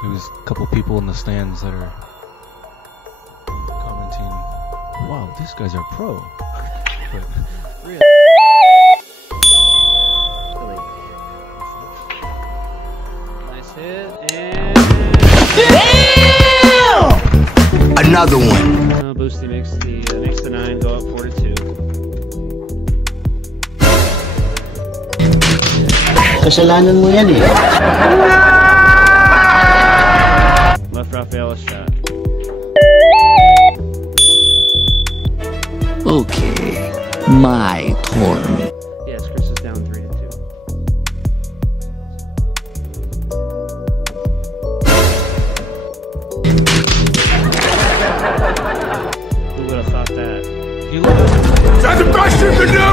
There's a couple people in the stands that are commenting, wow, these guys are pro. But really. Nice hit, and damn! Another one. Boosty makes the 9 go up 4-2. Kasalanan mo yan eh. Left Rafael a shot. Okay, my turn. Yes, Chris is down 3-2. Who would have thought that? That's the best you can do!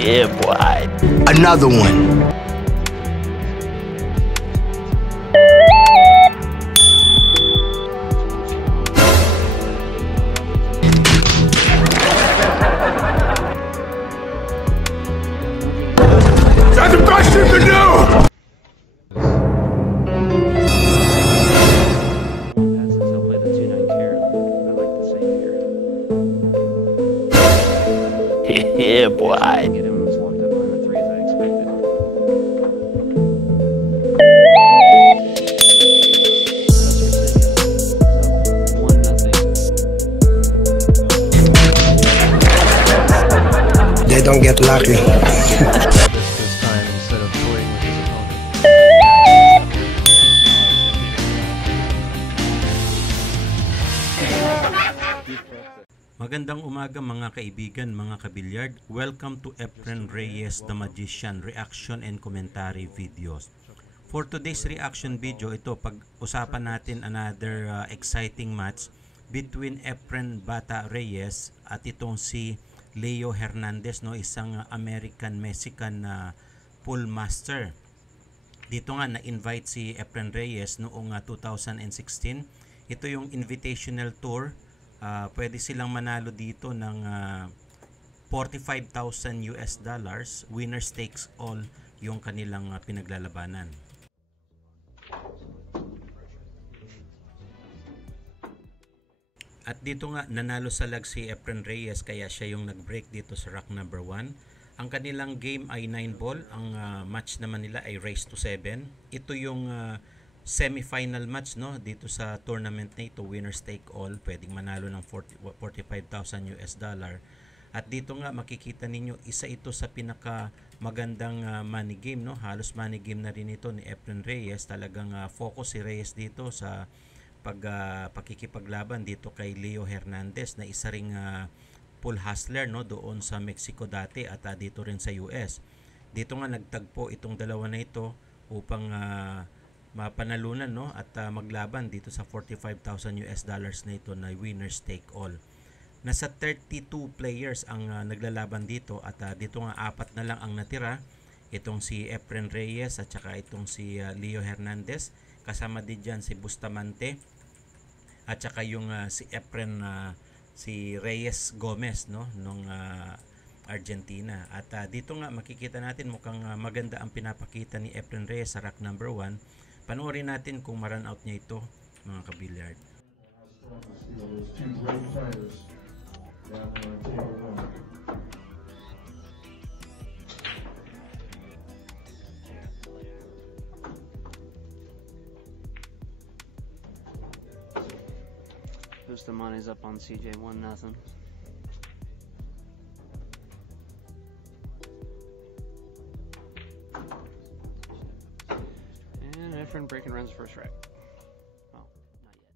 Yeah, boy. Another one. That's the best you can do! He'll play the 2-9 carry. I like the same here. Yeah, boy. Get him locked up on the 3 as I expected. So 1-0. They don't get lucky. this time instead of toying with his opponent. Magandang umaga mga kaibigan, mga kabilyard. Welcome to Efren Reyes the Magician reaction and commentary videos. For today's reaction video, ito pag-usapan natin another exciting match between Efren Bata Reyes at itong si Leo Hernandez, no, isang American-Mexican pool master. Dito nga na-invite si Efren Reyes noong 2016. Ito yung invitational tour. Pwede silang manalo dito ng $45,000 US, winner takes all yung kanilang pinaglalabanan. At dito nga nanalo sa lag si Efren Reyes, kaya siya yung nag-break dito sa rack number 1. Ang kanilang game ay 9 ball, ang match naman nila ay race to 7. Ito yung semi-final match, no, dito sa tournament na ito, winners take all, pwedeng manalo ng $45,000 US. At dito nga makikita ninyo, isa ito sa pinaka magandang money game, no, halos money game na rin ito ni Efren Reyes. Talagang focus si Reyes dito sa pakikipaglaban dito kay Leo Hernandez na isa ring pool hustler, no, doon sa Mexico dati at dito rin sa US. Dito nga nagtagpo itong dalawa na ito upang mapanalunan, no, at maglaban dito sa $45,000 US na ito na winners take all. Nasa 32 players ang naglalaban dito at dito nga 4 na lang ang natira. Itong si Efren Reyes at saka itong si Leo Hernandez. Kasama din dyan si Bustamante at saka yung si Efren si Reyes Gomez, no, nung Argentina. At dito nga makikita natin mukhang maganda ang pinapakita ni Efren Reyes sa rack number 1. Panoorin natin kung ma-run out niya ito, mga kabilyard. Bustamante is up on CJ 1-0. And Efren breaking runs first strike. Oh, not yet.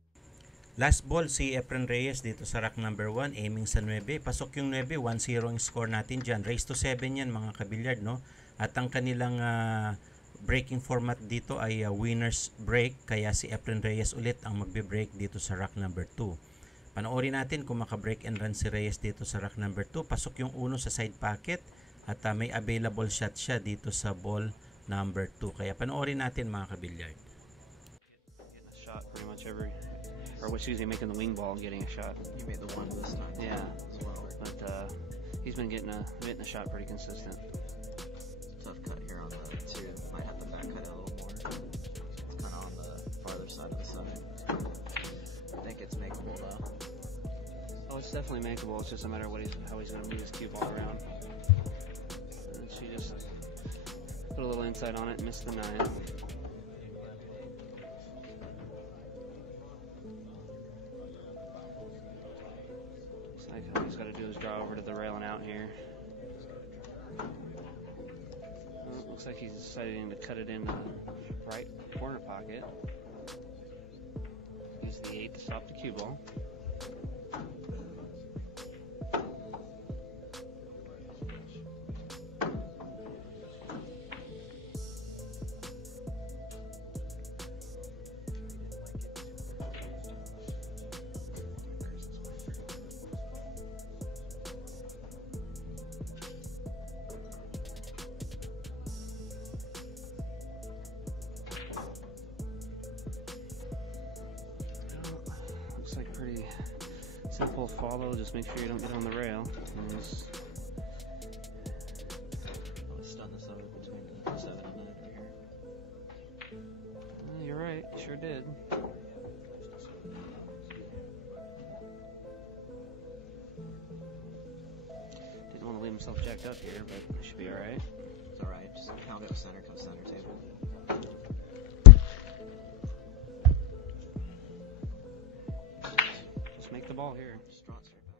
Last ball si Efren Reyes dito sa rack number 1, aiming sa 9. Pasok yung 9, 1-0 ang score natin dyan. Race to 7 yan mga kabilyard, no? At ang kanilang breaking format dito ay winner's break, kaya si Efren Reyes ulit ang magbe-break dito sa rack number 2. Panoorin natin kung maka-break and run si Reyes dito sa rack number 2. Pasok yung uno sa side pocket at may available shot siya dito sa ball number 2. Kaya panoorin natin mga kabilyard. Getting a shot pretty much every, or excuse me, making the wing ball and getting a shot. You made the one this time. Yeah, As well. but he's been getting a shot pretty consistent. Tough cut here on the two. Might have to back cut it a little more. It's kind of on the farther side of the side. I think it's makeable though. Oh, it's definitely makeable. It's just a matter of how he's going to move his cue ball around. And she just put a little inside on it and missed the 9. Looks like all he's got to do is draw over to the rail and out here. Well, it looks like he's deciding to cut it in the right corner pocket. Use the 8 to stop the cue ball. Looks like pretty simple follow. Just make sure you don't get on the rail. And just Stun this over between the 7 and 9 right here. You're right, sure did. Didn't want to leave himself jacked up here, but it should be alright. It's alright. Just pound it with center, come center table. Just make the ball here. Just draw it straight back.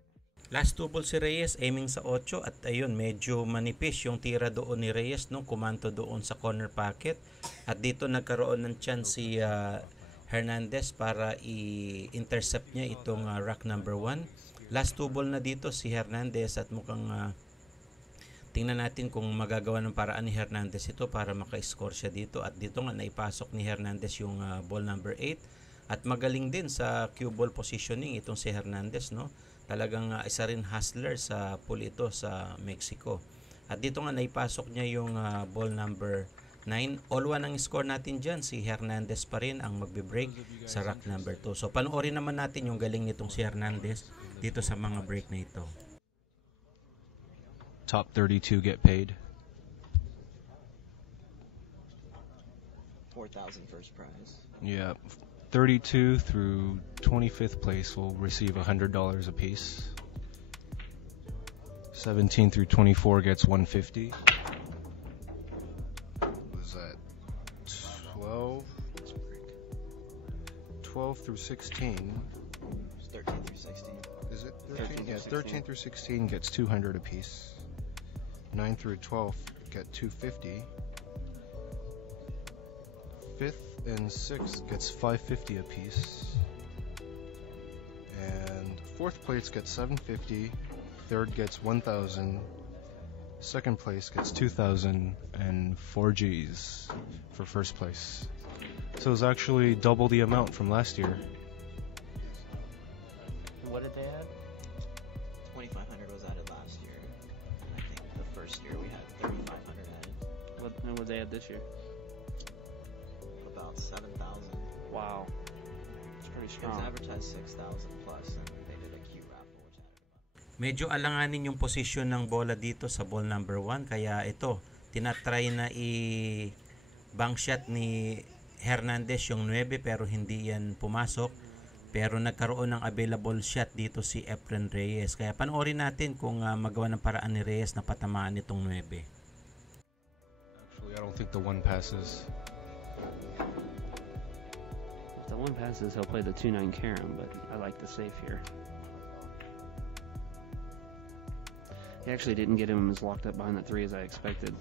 Last two ball si Reyes aiming sa 8 at ayun medyo manipis yung tira doon ni Reyes no, kumanto doon sa corner pocket at dito nagkaroon ng chance si Hernandez para i-intercept niya itong rack number 1. Last two ball na dito si Hernandez at mukhang tingnan natin kung magagawa ng paraan ni Hernandez ito para maka-score siya dito at dito nga naipasok ni Hernandez yung ball number 8 at magaling din sa cue ball positioning itong si Hernandez no. Talagang isa rin hustler sa pool ito sa Mexico. At dito nga naipasok niya yung ball number 9. All one ang score natin dyan. Si Hernandez pa rin ang magbe-break sa rack number 2. So panoorin naman natin yung galing nitong si Hernandez dito sa mga break na ito. Top 32 get paid. 4,000 first prize. Yeah, 32 through 25th place will receive $100 apiece. 17 through 24 gets 150. Was that 12? 12 through 16. It's 13 through 16. Is it 13 13? Yeah, through 13 through 16 gets 200 apiece. 9 through 12 get 250. 5th and 6th gets 550 apiece. And 4th place gets 750. 3rd gets 1,000. 2nd place gets 2,000 and 4 G's for 1st place. So it's actually double the amount from last year. What did they add? 2,500 was added last year. I think the first year we had 3,500 added. What did they add this year? About 7,000. Wow. It's pretty It was strong. advertised 6,000 plus, and they did a Q raffle, which added about. Medyo alanganin yung posisyon ng bola dito sa ball number 1. Kaya ito, tinatry na i-bank shot ni Hernandez yung 9 pero hindi yan pumasok. Pero nagkaroon ng available shot dito si Efren Reyes. Kaya panoorin natin kung magawa ng paraan ni Reyes na patamaan itong 9. Actually, I don't think the 1 passes. If the 1 passes, he'll play the 2-9 carom, but I like the safe here. He actually didn't get him as locked up behind that 3 as I expected.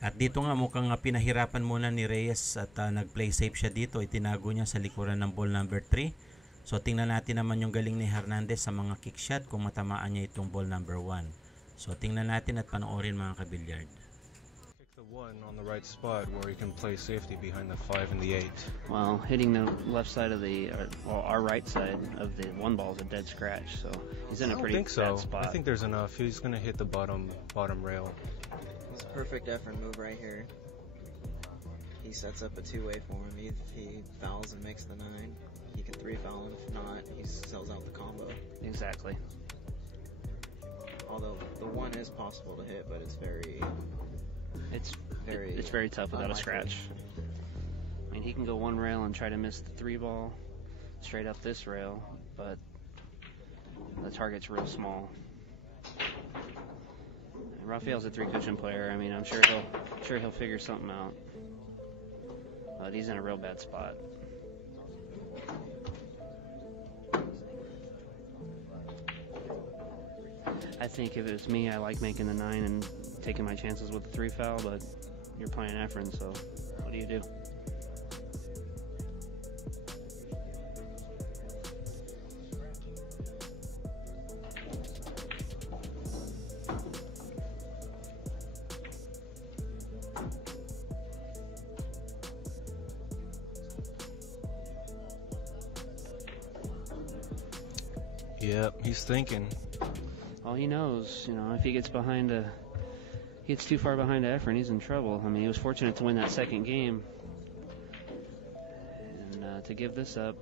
At dito nga mukhang pinahirapan muna ni Reyes at nag-play safe siya dito. Itinago niya sa likuran ng ball number 3. So tingnan natin naman yung galing ni Hernandez sa mga kick shot kung matamaan niya itong ball number 1. So tingnan natin at panoorin mga kabilyard. Pick the 1 on the right spot where he can play safety behind the 5 and the 8. Well, hitting the left side of our right side of the 1 ball is a dead scratch, so he's in a I don't pretty think so. bad spot. I think there's enough. He's going to hit the bottom rail. It's a perfect Efren move right here. He sets up a two-way for him. If he fouls and makes the 9, he can 3-foul, and if not, he sells out the combo. Exactly. Although the 1 is possible to hit, but it's very very tough without a unlikely. scratch. I mean, he can go 1 rail and try to miss the 3 ball straight up this rail, but the target's real small. And Rafael's a 3-cushion player. I mean, I'm sure he'll figure something out. But he's in a real bad spot. I think if it was me, I like making the 9 and taking my chances with the 3-foul, but you're playing Efren, so what do you do? Yep, he's thinking. Well, he knows, if he gets too far behind Efren, he's in trouble. I mean, he was fortunate to win that second game. And to give this up.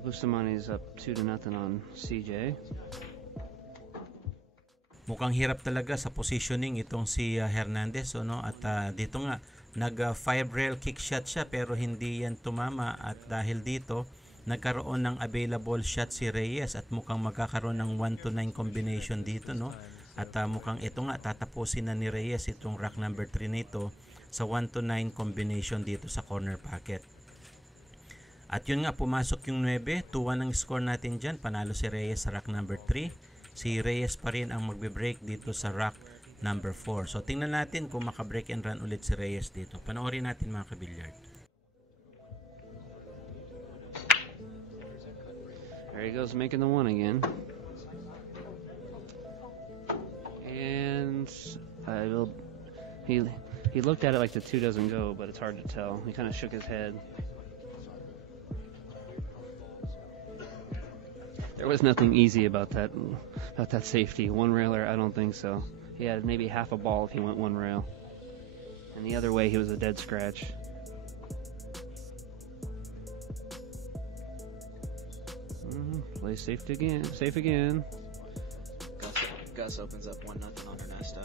Bustamante's up 2-0 on CJ. Mukhang hirap talaga sa positioning itong si Hernandez, at dito nga nag 5 rail kick shot siya pero hindi yan tumama, at dahil dito nagkaroon ng available shot si Reyes at mukhang magkakaroon ng 1-9 combination dito, at mukhang ito nga tatapusin na ni Reyes itong rack number 3 nito sa 1-9 combination dito sa corner pocket. At yun nga, pumasok yung 9, 2-1 ang score natin dyan, panalo si Reyes sa rack number 3. Si Reyes pa rin ang magbe-break dito sa rack number 4. So tingnan natin kung maka-break and run ulit si Reyes dito. Panoorin natin mga kabilyard. There he goes, making the 1 again. And he looked at it like the 2 doesn't go, but it's hard to tell. He kind of shook his head. There was nothing easy about that safety. 1 railer, I don't think so. He had maybe half a ball if he went 1 rail. And the other way, he was a dead scratch. Play safe again. Gus opens up 1-0 on Ernesto.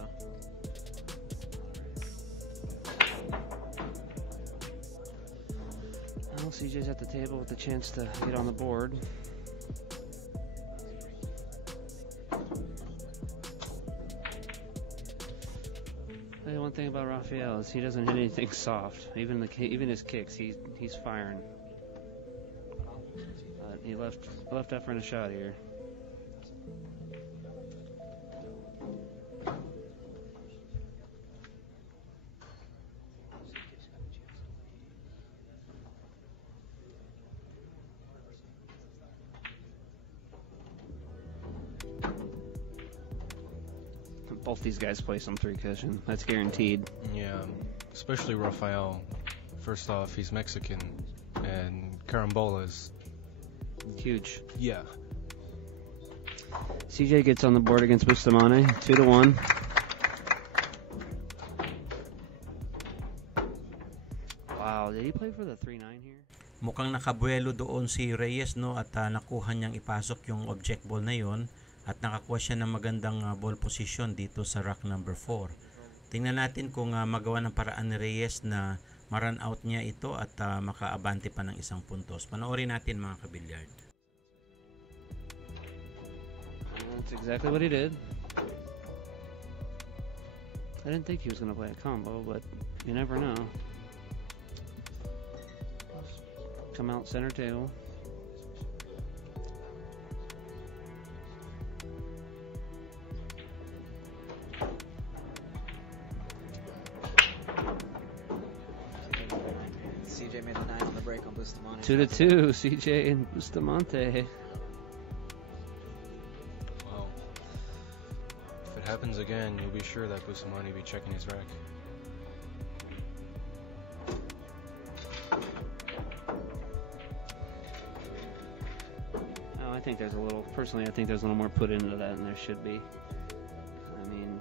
Well, CJ's at the table with the chance to get on the board. One thing about Rafael is he doesn't hit anything soft. Even his kicks, he's firing. He left Efren a shot here. Both these guys play some 3-cushion. That's guaranteed. Yeah, especially Rafael. First off, he's Mexican, and Carambola's huge. Yeah. CJ gets on the board against Bustamante, 2-1. Wow, did he play for the 3-9 here? Mukhang nakabuelo doon si Reyes, at nakuha niyang ipasok yung object ball na yon. At nakakuha siya ng magandang ball position dito sa rack number 4. Tingnan natin kung magawa ng paraan ni Reyes na ma-run out niya ito at makaabante pa ng 1 puntos. Panoorin natin mga kabilyard. That's exactly what he did. I didn't think he was going to play a combo, but you never know. Come out center table. CJ made the 9 on the break on Bustamante. 2-2, CJ and Bustamante. happens again, you'll be sure that Bustamante will be checking his rack. Oh, I think there's a little, personally, I think there's a little more put into that than there should be. I mean,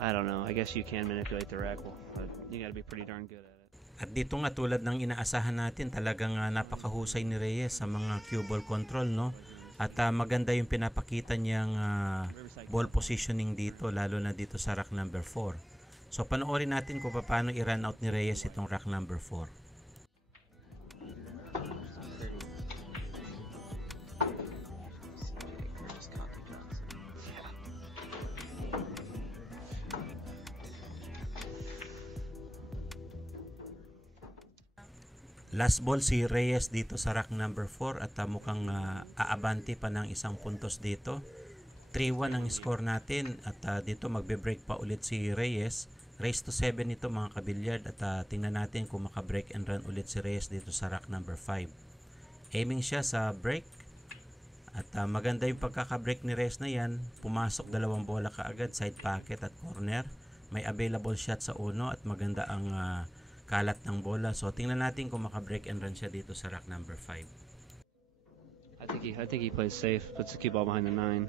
I don't know. I guess you can manipulate the rack, but you gotta be pretty darn good at it. At dito nga tulad ng inaasahan natin, talagang napakahusay ni Reyes sa mga cue ball control, no? At maganda yung pinapakita niyang ball positioning dito, lalo na dito sa rack number 4. So panoorin natin kung paano i-run out ni Reyes itong rack number 4. Last ball si Reyes dito sa rack number 4 at mukhang aabante pa ng isang puntos dito. 3-1 ang score natin at dito magbe-break pa ulit si Reyes. Race to 7 ito mga kabilyard at tingnan natin kung maka-break and run ulit si Reyes dito sa rack number 5. Aiming siya sa break at maganda yung pagkaka-break ni Reyes na yan. Pumasok dalawang bola kaagad, side pocket at corner. May available shot sa uno at maganda ang kalat ng bola. So tingnan natin kung maka-break and run siya dito sa rack number 5. I think he plays safe, puts the cue ball behind the 9.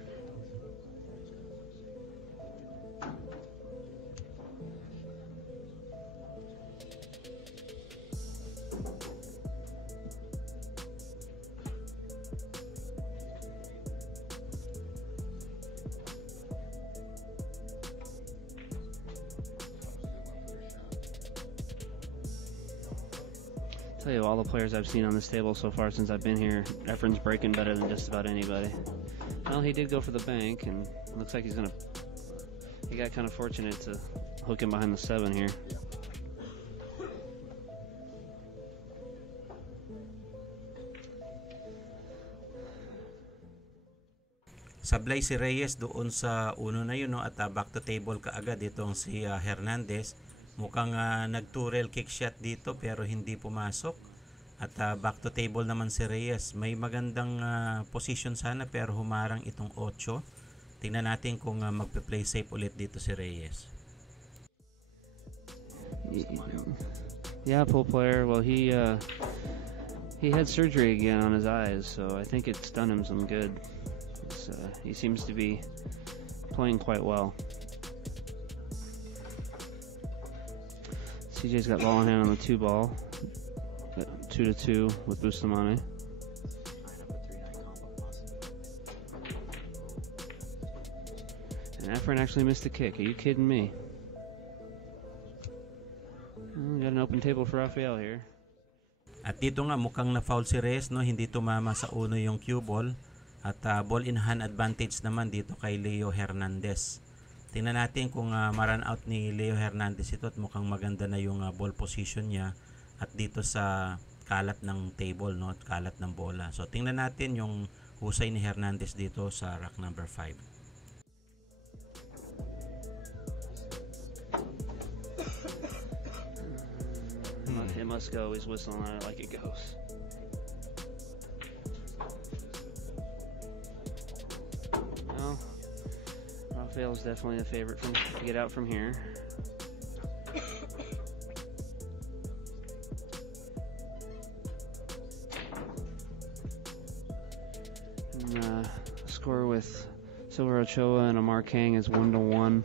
Tell you, all the players I've seen on this table so far since I've been here, Efren's breaking better than just about anybody. Well, he did go for the bank, and it looks like he got kind of fortunate to hook him behind the 7 here. Sablay si Reyes doon sa uno na yun, no? At back to table kaagad itong si Hernandez. Mukhang nag-2-rail kick shot dito pero hindi pumasok. At back to table naman si Reyes. May magandang position sana pero humarang itong 8. Tingnan natin kung magpe-play safe ulit dito si Reyes. Yeah, pool player. Well, he had surgery again on his eyes, so I think it's done him some good. He seems to be playing quite well. CJ's got ball in hand on the 2 ball. 2-2 with Bustamante. And Efren actually missed the kick. Are you kidding me? Got an open table for Rafael here. At dito nga mukhang na-foul si Reyes, no? Hindi tumama sa uno yung cue ball. At ball in hand advantage naman dito kay Leo Hernandez. Tingnan natin kung ma-run out ni Leo Hernandez ito at mukhang maganda na yung ball position niya at dito sa kalat ng table, no? Kalat ng bola. So tingnan natin yung husay ni Hernandez dito sa rack number 5. It must go. He's whistling on it like it goes. Well, Rafael's definitely the favorite to get out from here. And, score with Silver Ochoa and Amar Kang is 1-1.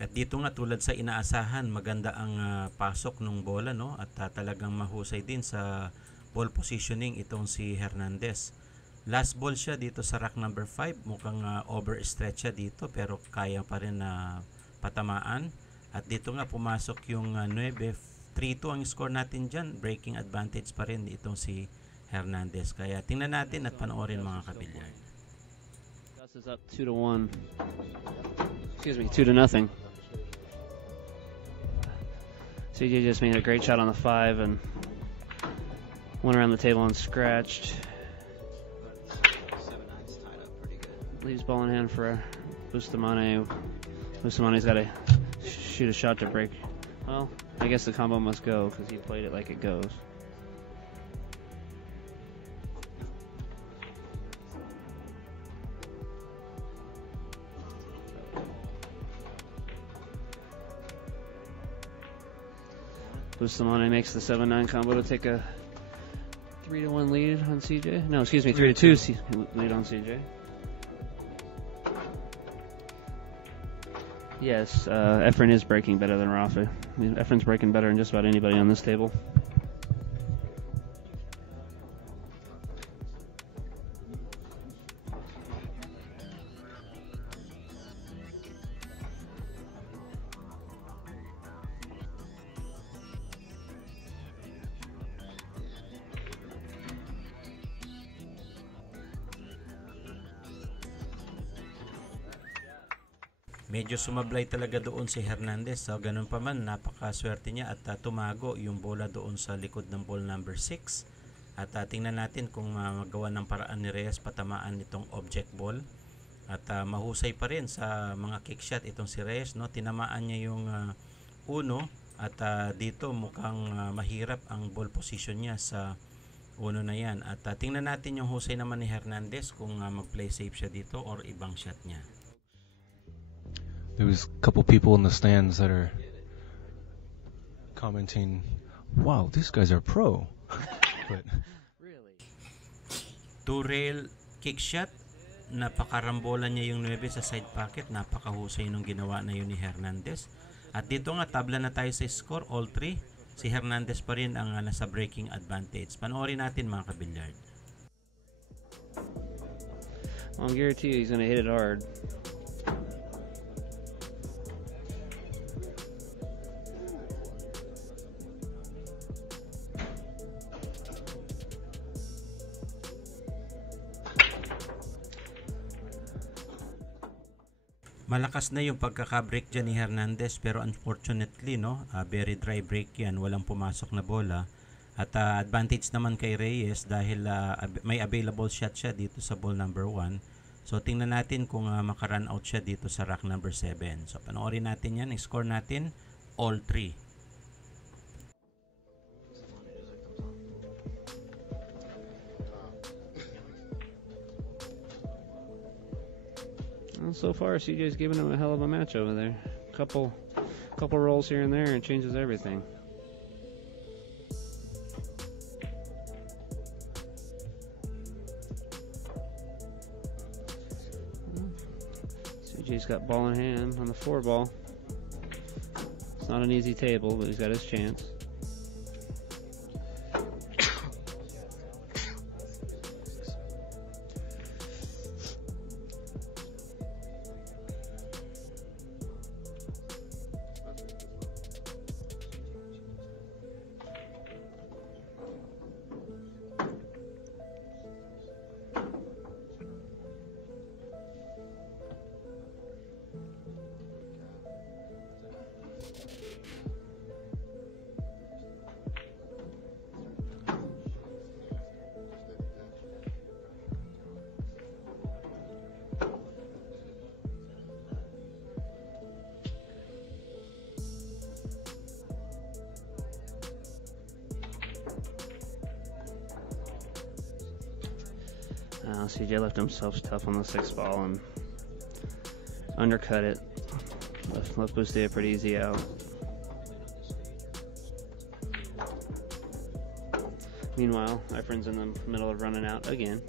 At dito nga tulad sa inaasahan, maganda ang pasok ng bola, no? At talagang mahusay din sa ball positioning itong si Hernandez. Last ball siya dito sa rack number 5. Mukhang overstretch siya dito pero kaya pa rin na patamaan. At dito nga pumasok yung 9 3-2 ang score natin dyan. Breaking advantage pa rin itong si Hernandez. Kaya tingnan natin at panoorin mga kabilyard. Gus is up 2-1. Excuse me, 2-0. CJ just made a great shot on the 5 and went around the table and scratched. 7-9's tied up pretty good. Leaves ball in hand for Bustamante. Bustamante's got to shoot a shot to break. Well, I guess the combo must go because he played it like it goes. Bustamante makes the 7-9 combo to take a 3-1 lead on CJ. No, excuse me, 3-2 lead on CJ. Yes, Efren is breaking better than Rafa. I mean, Efren's breaking better than just about anybody on this table. Medyo sumablay talaga doon si Hernandez. So, ganun pa man, napakaswerte niya at tumago yung bola doon sa likod ng ball number 6. At tingnan natin kung magawa ng paraan ni Reyes patamaan itong object ball. At mahusay pa rin sa mga kick shot itong si Reyes. No? Tinamaan niya yung 1 at dito mukhang mahirap ang ball position niya sa 1 na yan. At tingnan natin yung husay naman ni Hernandez kung mag-play safe siya dito or ibang shot niya. There was a couple people in the stands that are commenting, "Wow, these guys are pro." But Really? 2-rail kick shot. Napakarambola niya yung 9 sa side pocket. Napakahusay nung ginawa na yun ni Hernandez. At dito nga, tabla na tayo sa score. All 3. Si Hernandez pa rin ang nasa breaking advantage. Panoorin natin mga kabilyard. Well, I guarantee you he's going to hit it hard. Malakas na yung pagkaka-break dyan ni Hernandez pero unfortunately very dry break yan, walang pumasok na bola at advantage naman kay Reyes dahil may available shot siya dito sa ball number 1. So tingnan natin kung maka-run out siya dito sa rack number 7. So panoorin natin yan, score natin all 3. Well, so far, CJ's giving him a hell of a match over there. Couple rolls here and there, and changes everything. CJ's got ball in hand on the 4 ball. It's not an easy table, but he's got his chance. CJ left himself tough on the 6 ball and undercut it. Left Buste a pretty easy out. Meanwhile, Efren's in the middle of running out again.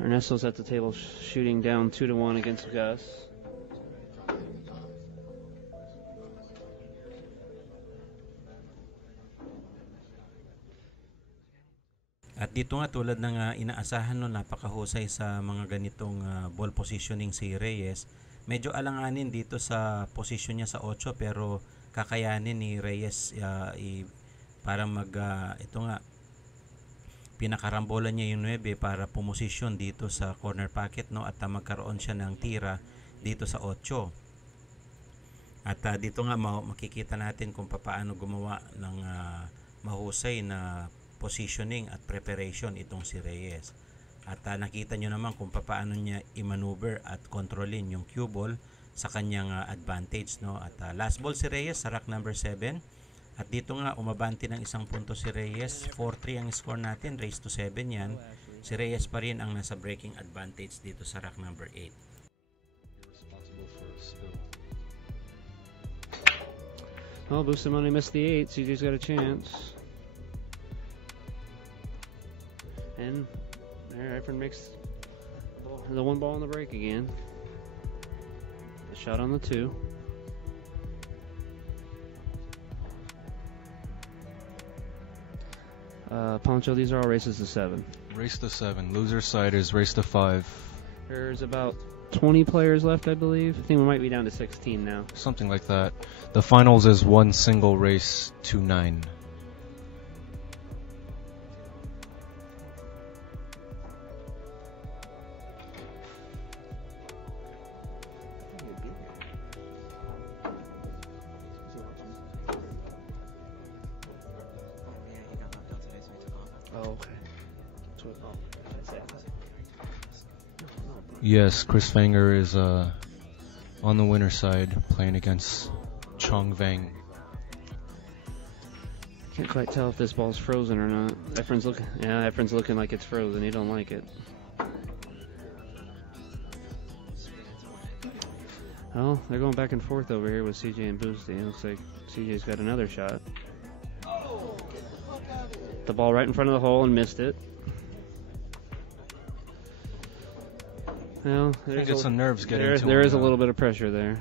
Ernesto's at the table shooting down 2-1 against Gus. At dito nga tulad ng inaasahan no, napakahusay sa mga ganitong ball positioning si Reyes. Medyo alanganin dito sa posisyon niya sa 8 pero kakayanin ni Reyes para ito nga pinakarambola niya yung 9 para pumosisyon dito sa corner pocket no, at magkaroon siya ng tira dito sa 8. At dito nga makikita natin kung paano gumawa ng mahusay na positioning at preparation itong si Reyes. At nakita nyo naman kung paano niya i-maneuver at kontrolin yung cue ball sa kanyang advantage no. At last ball si Reyes sa rack number 7. At dito nga umabante ng isang punto si Reyes. 4-3 ang score natin, raised to 7 yan. Si Reyes pa rin ang nasa breaking advantage dito sa rack number 8. Well, Bustamante missed the 8. CJ's got a chance. And there, Efren makes the 1 ball on the break again. A shot on the 2. Poncho, these are all races to 7. Race to 7. Loser side is race to 5. There's about 20 players left, I believe. I think we might be down to 16 now. Something like that. The finals is 1 single race to 9. Yes, Chris Fanger is on the winner's side playing against Chong Vang. Can't quite tell if this ball's frozen or not. Efren's looking like it's frozen. He don't like it. Well, they're going back and forth over here with CJ and Boosty. It looks like CJ's got another shot. The ball right in front of the hole and missed it. Well, I think it's some nerves getting to him. There is a little bit of pressure there.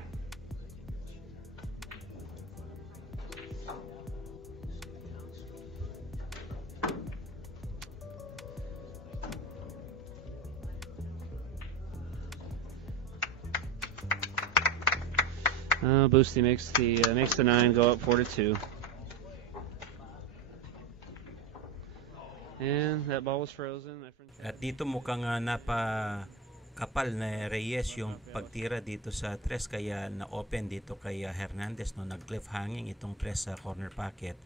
Boosty makes the 9 go up 4-2. And that ball was frozen. At dito mukhang kapal na Reyes yung pagtira dito sa 3 kaya na-open dito kay Hernandez no, nag-cliff hanging itong 3 sa corner pocket.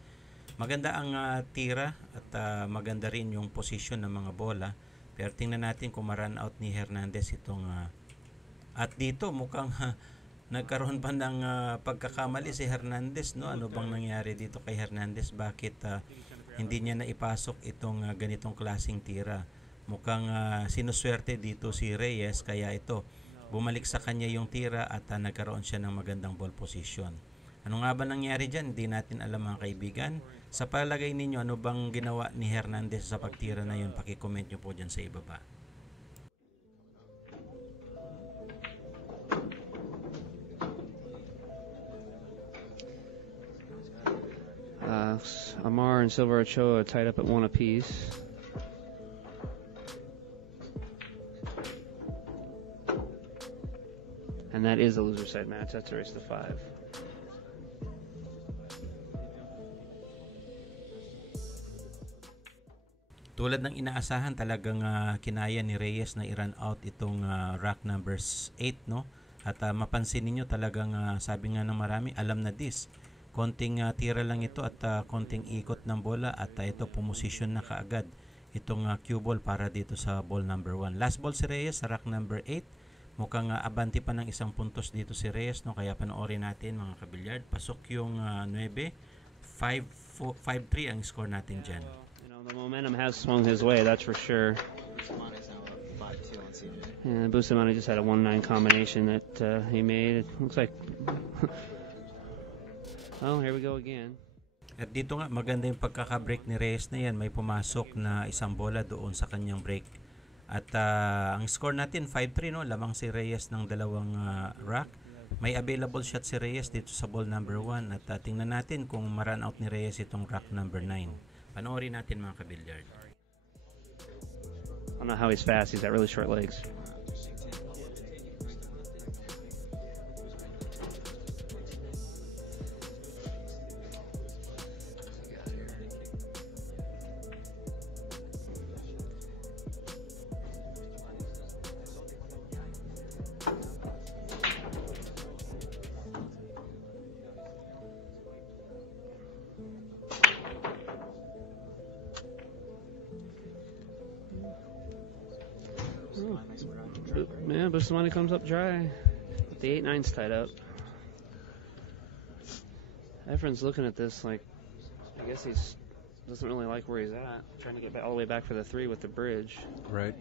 Maganda ang tira at maganda rin yung position ng mga bola. Pero tingnan natin kung ma-run out ni Hernandez itong at dito mukhang nagkaroon pa ng pagkakamali si Hernandez no. Ano bang nangyari dito kay Hernandez? Bakit hindi niya naipasok itong ganitong klaseng tira? Mukhang sinuswerte dito si Reyes kaya ito bumalik sa kanya yung tira at nagkaroon siya ng magandang ball position. Ano nga ba nangyari dyan? Hindi natin alam mga kaibigan. Sa palagay ninyo, ano bang ginawa ni Hernandez sa pagtira na yun? Paki-comment nyo po dyan sa ibaba. Amar and Silver Ochoa tied up at 1 apiece. And that is a loser side match. That's a race to 5. Tulad ng inaasahan, talagang kinaya ni Reyes na i-run out itong rack numbers 8 no. At mapansin niyo talagang sabi nga ng marami, alam na this. Konting tira lang ito at konting ikot ng bola at ito pumosisyon na kaagad itong cue ball para dito sa ball number 1. Last ball si Reyes sa rack number 8. Mukhang abante pa ng isang puntos dito si Reyes no, kaya panoorin natin mga kabilyard. Pasok yung 9, 5-3 ang score natin dyan. The momentum has swung his way, that's for sure. And Bustamante just had a 1-9 combination that he made. It looks like oh, here we go again. At dito nga maganda yung pagkaka-break ni Reyes na yan. May pumasok na isang bola doon sa kanyang break. At ang score natin 5-3 no, lamang si Reyes ng dalawang rack. May available shot si Reyes dito sa ball number 1 at tingnan natin kung ma-run out ni Reyes itong rack number 9. Panoorin natin mga kabilyard. I don't know how he's fast. He's got really short legs. Yeah, Bustamante comes up dry. But the 8-9's tied up. Efren's looking at this like, I guess he's doesn't really like where he's at. Trying to get all the way back for the 3 with the bridge. Right.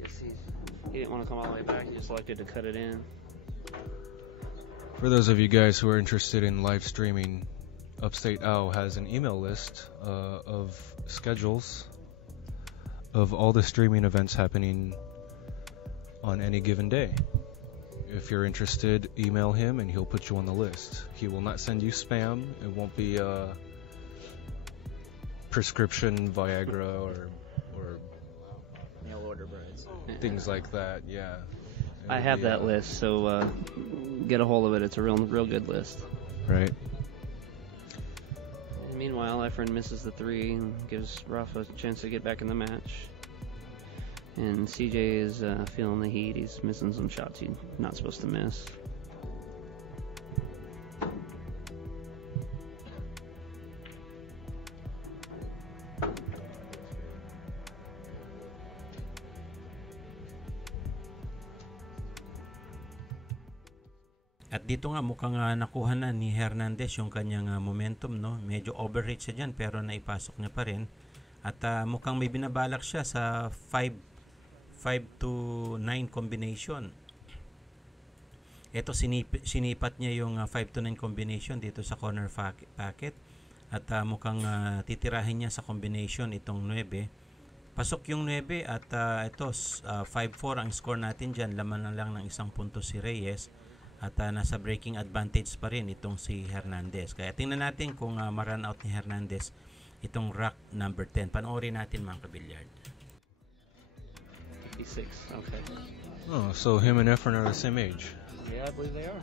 Guess he didn't want to come all the way back. He just elected to cut it in. For those of you guys who are interested in live streaming, Upstate Owl has an email list of schedules of all the streaming events happening on any given day. If you're interested, email him and he'll put you on the list. He will not send you spam. It won't be prescription Viagra or Mail order brides. things like that. Yeah. I have that list, so get a hold of it. It's a real good list. Right. And meanwhile, Efren misses the 3 and gives Ruff a chance to get back in the match. And CJ is feeling the heat. He's missing some shots he's not supposed to miss. At dito nga mukhang nakuha na ni Hernandez yung kanyang momentum, no? Medyo overreach siya dyan pero naipasok niya pa rin. At mukhang may binabalak siya sa 5 to 9 combination. Ito sinipat niya yung 5 to 9 combination dito sa corner packet. At mukhang titirahin niya sa combination itong 9. Pasok yung 9 at ito 5-4 ang score natin dyan. Laman na lang ng isang punto si Reyes. At nasa breaking advantage pa rin itong si Hernandez. Kaya tingnan natin kung ma-run out ni Hernandez itong rack number 10. Panoorin natin mga kabilyard. 56, okay. Oh, so him and Efren are the same age. Yeah, I believe they are.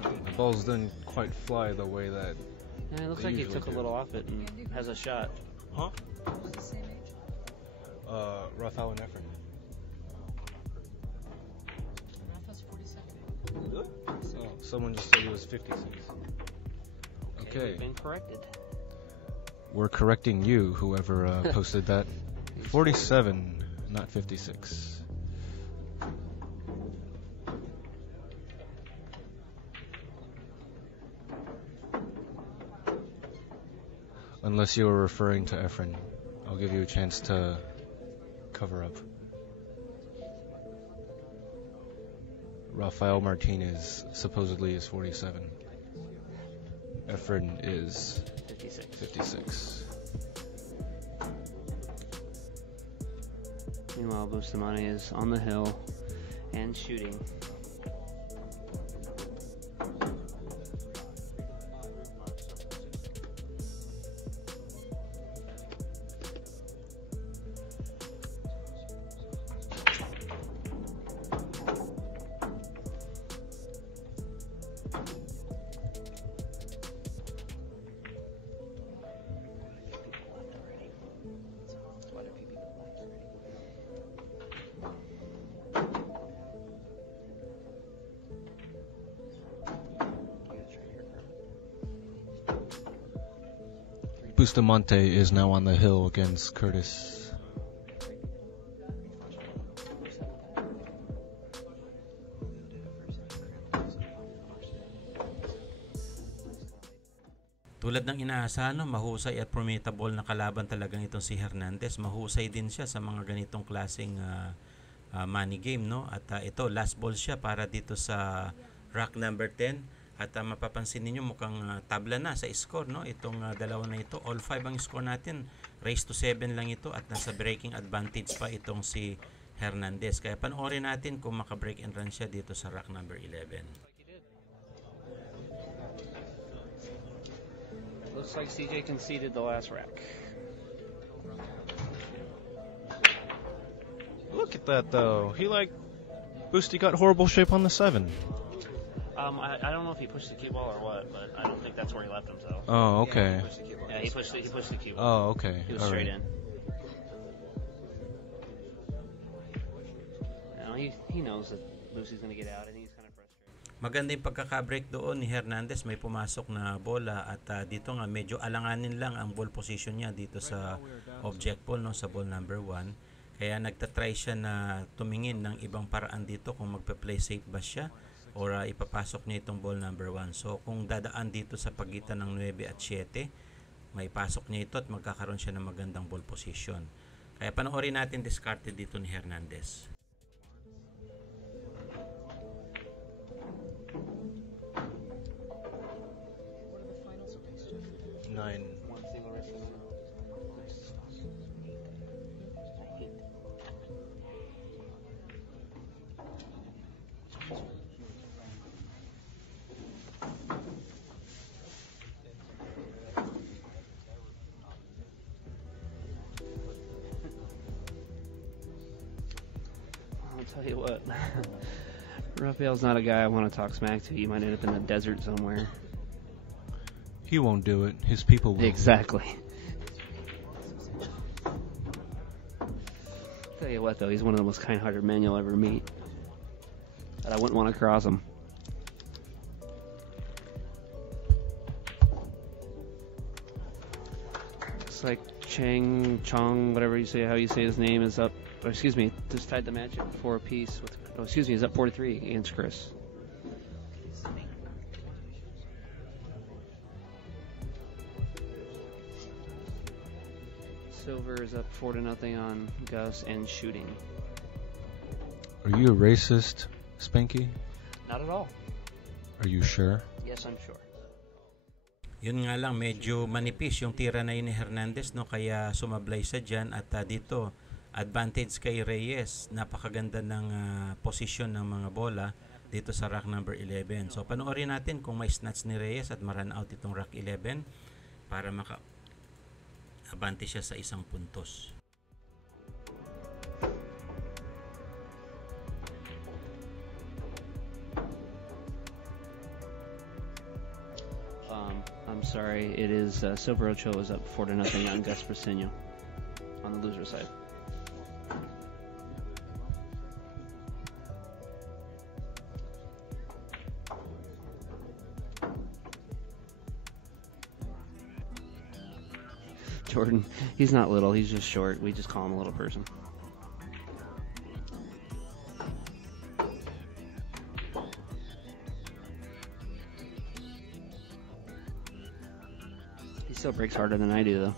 The balls didn't quite fly the way that... Yeah, it looks They like he usually took a do. little off it and has a shot. Huh? Rafael and Efren. Oh, someone just said he was 56. Okay. We've been corrected. We're correcting you, whoever posted that. 47, not 56. Unless you were referring to Efren, I'll give you a chance to cover up. Rafael Martinez supposedly is 47. Efren is 56. Meanwhile, Bustamante is on the hill and shooting. Bustamante is now on the hill against Curtis. Tulad ng inaasahan, mahusay at formidable na kalaban talagang itong si Hernandez. Mahusay din siya sa mga ganitong klaseng money game, no? At ito, last ball siya para dito sa rack number 10. At mapapansin niyo mukhang tabla na sa score, no? Itong dalawa na ito, all 5 ang score natin. Race to 7 lang ito at nasa breaking advantage pa itong si Hernandez. Kaya panoorin natin kung maka-break and run siya dito sa rack number 11. Looks like CJ conceded the last rack. Look at that though. He Boosty got horrible shape on the 7. I don't know if he pushed the cue ball or what, but I don't think that's where he left himself. Oh, okay. Yeah, he pushed the cue ball. Oh, okay. He was All straight right. in. Now he knows that Lucy's gonna get out, and he's kind of frustrated. Maganda yung pagkaka-break doon ni Hernandez. May pumasok na bola at dito nga medyo alanganin lang ang ball position niya dito sa object ball, no, sa ball number 1. Kaya nagtatry siya na tumingin ng ibang paraan dito kung magpe-play safe ba siya or ipapasok niya itong ball number 1. So kung dadaan dito sa pagitan ng 9 at 7, may pasok niya ito at magkakaroon siya ng magandang ball position. Kaya panoorin natin discarded dito ni Hernandez. Nine. I'll tell you what, Rafael's not a guy I want to talk smack to. You might end up in the desert somewhere. He won't do it. His people will. Exactly. Tell you what, though, he's one of the most kind-hearted men you'll ever meet. But I wouldn't want to cross him. Looks like Chong, whatever you say, how you say his name, is up. Or excuse me, just tied the match at 4 apiece. He's up 4-3 against Chris. Silver is up 4-0 on Gus and shooting. Are you a racist, Spanky? Not at all. Are you sure? Yes, I'm sure. Yun nga lang, medyo manipis yung tira na yun ni Hernandez, no? Kaya sumablay siya dyan at dito, advantage kay Reyes. Napakaganda ng posisyon ng mga bola dito sa rack number 11. So panoorin natin kung may snatch ni Reyes at ma-run out itong rack 11 para abante siya sa isang puntos. I'm sorry, it is Silver Ocho is up 4-0 on Gus Briseño on the loser side. Jordan, he's not little, he's just short. We just call him a little person. He still breaks harder than I do, though.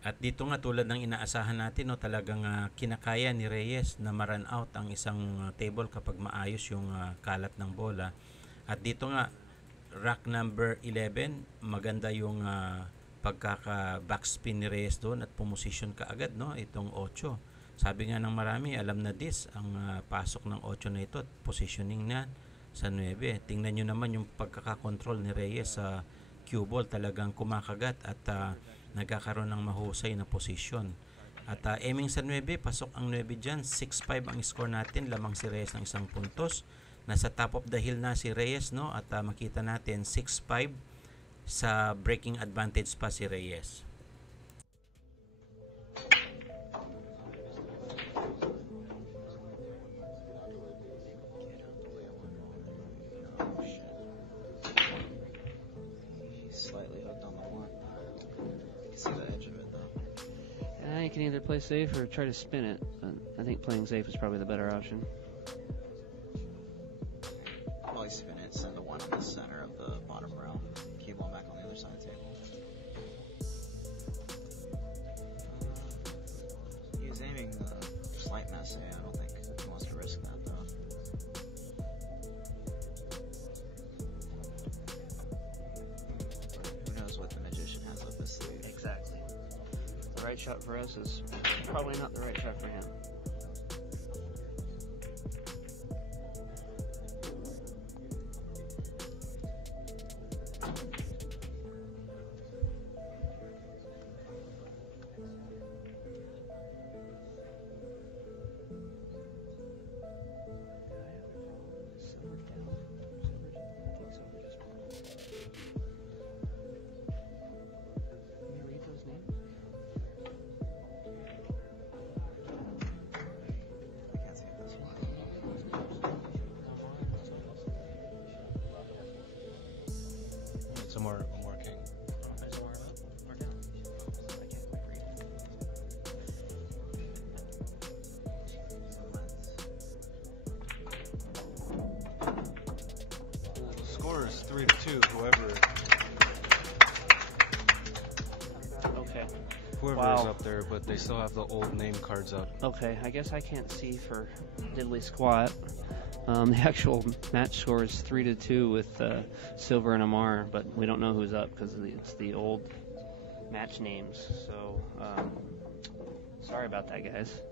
At dito nga tulad ng inaasahan natin, no, talagang kinakaya ni Reyes na ma-run out ang isang table kapag maayos yung kalat ng bola. At dito nga rack number 11, maganda yung pagkaka-backspin ni Reyes doon at pumosisyon ka agad, no, itong 8. Sabi nga ng marami, alam na this ang pasok ng 8 na ito at positioning na sa 9. Tingnan nyo naman yung pagkakakontrol ni Reyes sa cue ball, talagang kumakagat at nagkakaroon ng mahusay na posisyon. At aiming sa 9, pasok ang 9 dyan. 6-5 ang score natin, lamang si Reyes ng isang puntos. Nasa top of the hill na si Reyes, no? At makita natin 6-5 sa breaking advantage pa si Reyes. can either play safe or try to spin it, but I think playing safe is probably the better option. Always spin it, send the one in the center of the bottom row. Keep one back on the other side of the table. He's aiming the slight mess. I don't think he wants to risk that though. Who knows what the magician has up his sleeve? Exactly. The right shot for us is probably not the right shot for him. I can't see this one. It's a more king. The score is 3-2. Okay. Whoever Wow. is up there, but they still have the old name cards up. Okay, I guess I can't see for diddly squat. The actual match score is 3-2 with Silver and Amar, but we don't know who's up because it's the old match names. So, sorry about that, guys.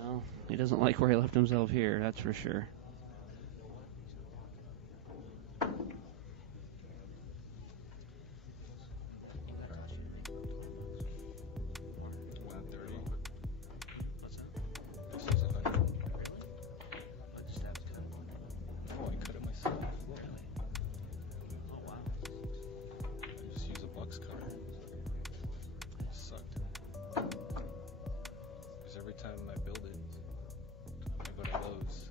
Well, he doesn't like where he left himself here, that's for sure. This is 100. Oh, I cut it myself. I just use a box cutter. Sucked. Because every time I build it, I go to Lowe's.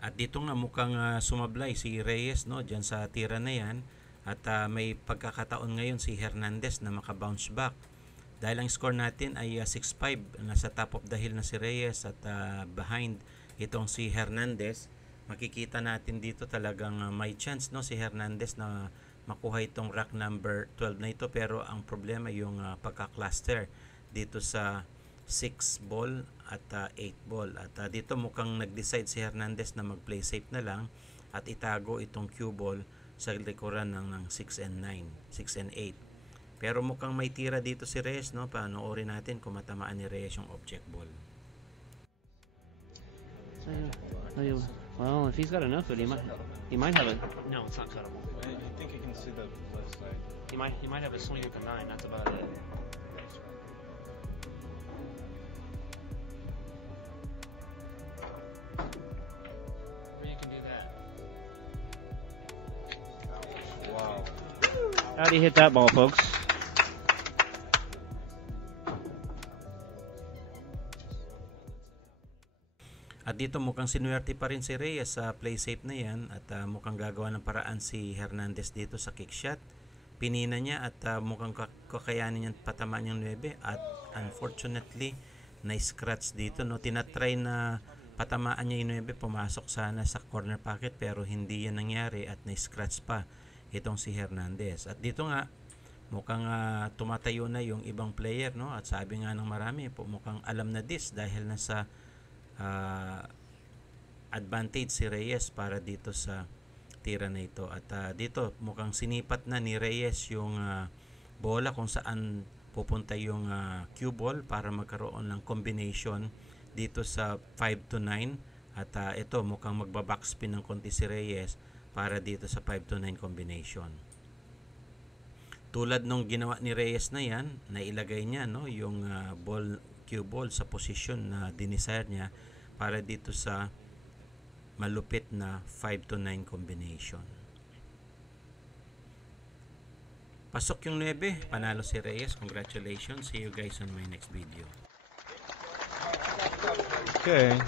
At dito nga mukhang sumablay si Reyes, no, dyan sa tira na yan. At may pagkakataon ngayon si Hernandez na makabounce back. Dahil ang score natin ay 6-5. Nasa top of the hill na si Reyes at behind itong si Hernandez. Makikita natin dito talagang may chance, no, si Hernandez na makuha itong rack number 12 na ito. Pero ang problema yung pagka-cluster dito sa 6 ball at 8 ball. At dito mukhang nag-decide si Hernandez na mag-play safe na lang at itago itong cue ball sa likuran ng 6 and 9, 6 and 8. Pero mukhang may tira dito si Reyes, no? Panoorin natin kung matamaan ni Reyes yung object ball. Well, if he's got enough of it, he might have it. No, it's not cuttable. I think you can see the left side. He might have a swing at the 9. That's about it. You can do that. Wow. How do you hit that ball, folks? At dito mukhang sinuwerte pa rin si Reyes sa play safe na yan at mukhang gagawa ng paraan si Hernandez dito sa kick shot. Pinina niya at mukhang kakayanin niya patamaan yung 9 at unfortunately na-scratch dito, no. Tinatry na patamaan niya yung 9, pumasok sana sa corner pocket pero hindi yan nangyari at na-scratch pa itong si Hernandez. At dito nga mukhang tumatayo na yung ibang player, no, at sabi nga ng marami mukhang alam na this dahil nasa advantage si Reyes para dito sa tira na ito. At dito mukhang sinipat na ni Reyes yung bola kung saan pupunta yung cue ball para magkaroon ng combination dito sa 5 to 9. At ito mukhang magbabackspin ng konti si Reyes para dito sa 5 to 9 combination. Tulad nung ginawa ni Reyes na yan, nailagay niya, no, yung cue ball sa position na dinesire niya para dito sa malupit na 5 to 9 combination. Pasok yung 9, panalo si Reyes. Congratulations. See you guys on my next video. Okay.